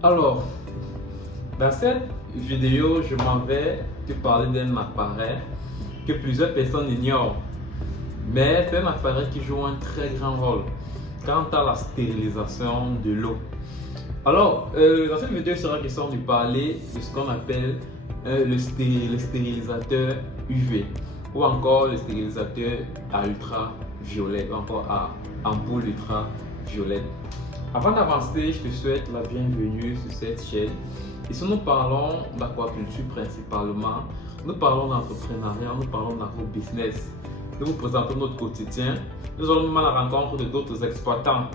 Alors, dans cette vidéo, je m'en vais te parler d'un appareil que plusieurs personnes ignorent, mais c'est un appareil qui joue un très grand rôle quant à la stérilisation de l'eau. Alors, dans cette vidéo, il sera question de parler de ce qu'on appelle le stérilisateur UV ou encore le stérilisateur à ultraviolet ou encore à ampoule ultraviolette. Avant d'avancer, je te souhaite la bienvenue sur cette chaîne. Ici, nous parlons d'aquaculture principalement, nous parlons d'entrepreneuriat, nous parlons d'agro-business. Nous vous présentons notre quotidien. Nous allons à la rencontre de d'autres exploitants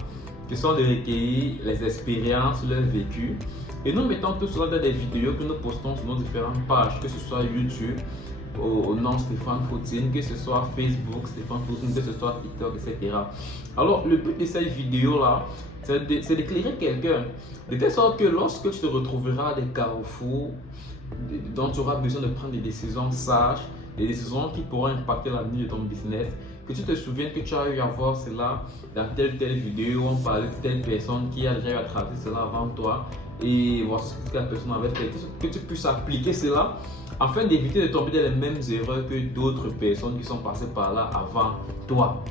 qui sont de recueillir les expériences, leurs vécus. Et nous mettons tout cela dans des vidéos que nous postons sur nos différentes pages, que ce soit YouTube, au nom Stéphane Foutine, que ce soit Facebook, Stéphane Foutine, que ce soit TikTok, etc. Alors, le but de cette vidéo-là, c'est d'éclairer quelqu'un, de telle sorte que lorsque tu te retrouveras à des carrefours dont tu auras besoin de prendre des décisions sages, des décisions qui pourront impacter l'avenir de ton business, que tu te souviennes que tu as eu à voir cela dans telle vidéo, on parlait de telle personne qui a déjà eu à traverser cela avant toi, et voici ce que la personne avait fait, que tu puisses appliquer cela afin d'éviter de tomber dans les mêmes erreurs que d'autres personnes qui sont passées par là avant toi.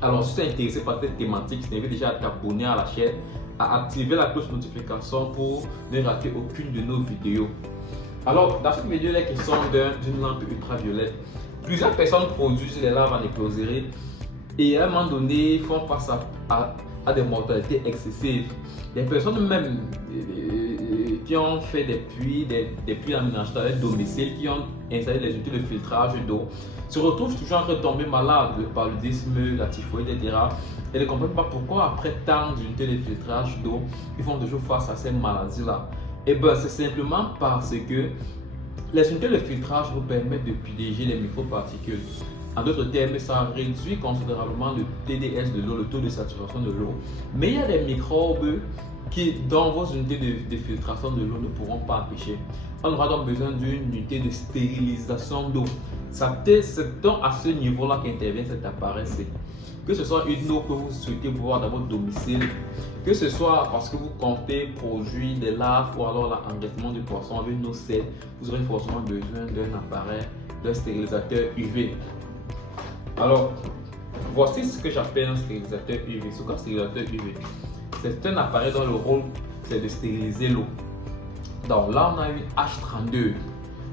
Alors, si tu es intéressé par cette thématique, je t'invite déjà à t'abonner à la chaîne, à activer la cloche de notification pour ne rater aucune de nos vidéos. Alors, dans cette vidéo, il est question d'une lampe ultraviolette. Plusieurs personnes produisent des lampes en écloserie et à un moment donné font face à des mortalités excessives. Des personnes même qui ont fait des puits d'aménagement à leur domicile, qui ont installé des outils de filtrage d'eau, se retrouvent toujours en train de tomber malades, le paludisme, la typhoïde, etc. Et ne comprennent pas pourquoi après tant d'unités de filtrage d'eau, ils font toujours face à ces maladies-là. Et bien, c'est simplement parce que les unités de filtrage vous permettent de piéger les microparticules. En d'autres termes, ça réduit considérablement le TDS de l'eau, le taux de saturation de l'eau. Mais il y a des microbes qui, dans vos unités de filtration de l'eau, ne pourront pas empêcher. On aura donc besoin d'une unité de stérilisation d'eau. C'est donc à ce niveau-là qu'intervient cet appareil-ci. Que ce soit une eau que vous souhaitez boire dans votre domicile, que ce soit parce que vous comptez produire des larves ou alors l'engraissement du poisson avec une eau saine, vous aurez forcément besoin d'un appareil, d'un stérilisateur UV. Alors, voici ce que j'appelle un stérilisateur UV. C'est quoi un stérilisateur UV? C'est un appareil dont le rôle c'est de stériliser l'eau. Donc là, on a une H32.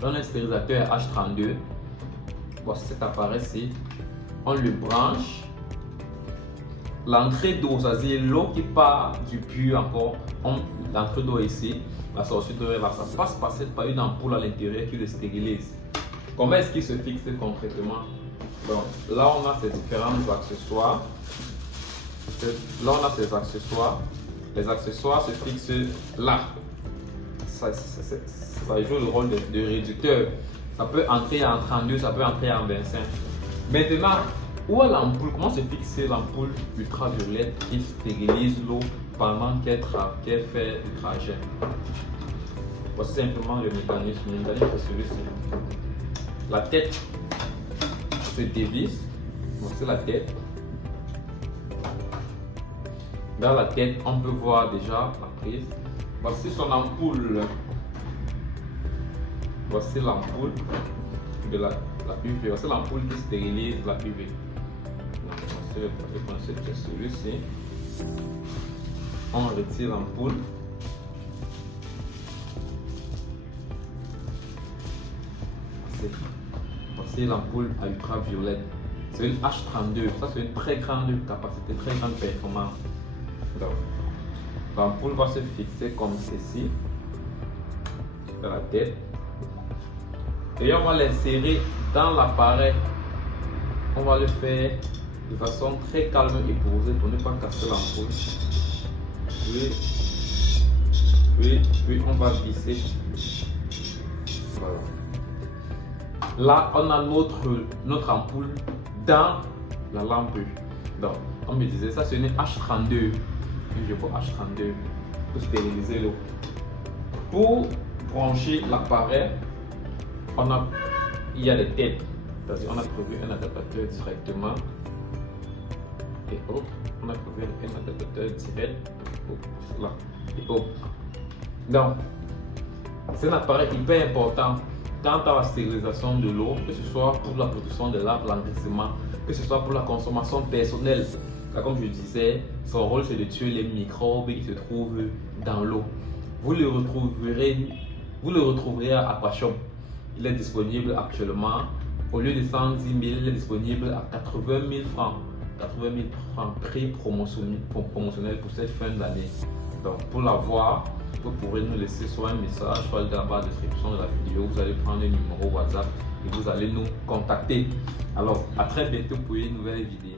On a un stérilisateur H32. Voici cet appareil-ci. On le branche. L'entrée d'eau, c'est-à-dire l'eau qui part du puits encore, l'entrée d'eau ici, la sortie d'eau là, ça passe par une ampoule à l'intérieur qui le stérilise. Comment est-ce qu'il se fixe concrètement? Donc, là, on a ces différents accessoires. Là, on a ces accessoires. Les accessoires se fixent là. Ça joue le rôle de réducteur. Ça peut entrer en 32, ça peut entrer en 25. Maintenant, où est l'ampoule? Comment se fixe l'ampoule ultraviolette qui stérilise l'eau pendant qu'elle fait le trajet? Voici simplement le mécanisme. Le mécanisme est celui-ci. La tête se dévisse. Voici la tête. Dans la tête, on peut voir déjà la prise. Voici son ampoule. Voici l'ampoule de la UV. Voici l'ampoule qui stérilise la UV. Le principe est celui-ci. On retire l'ampoule. Voici l'ampoule à ultraviolette. C'est une H32. Ça, c'est une très grande capacité, très grande performance. L'ampoule va se fixer comme ceci dans la tête. Et on va l'insérer dans l'appareil. On va le faire de façon très calme et posée pour ne pas casser l'ampoule. Puis on va visser. Voilà. Là, on a notre ampoule dans la lampe. Donc, on me disait ça, c'est une H32. Je vois H32 pour stériliser l'eau. Pour brancher l'appareil, il y a des têtes. On a prévu un adaptateur directement. Et hop, on a prévu un adaptateur direct. Hop, là. Et hop. Donc, c'est un appareil hyper important quant à la stérilisation de l'eau, que ce soit pour la production de l'engraissement, que ce soit pour la consommation personnelle. Là, comme je disais, son rôle c'est de tuer les microbes qui se trouvent dans l'eau. Vous le retrouverez à Aquashop. Il est disponible actuellement, au lieu de 110 000, il est disponible à 80 000 francs. 80 000 francs prix promotionnel pour cette fin d'année. Donc pour l'avoir, vous pourrez nous laisser soit un message, soit dans la barre de description de la vidéo. Vous allez prendre un numéro WhatsApp et vous allez nous contacter. Alors à très bientôt pour une nouvelle vidéo.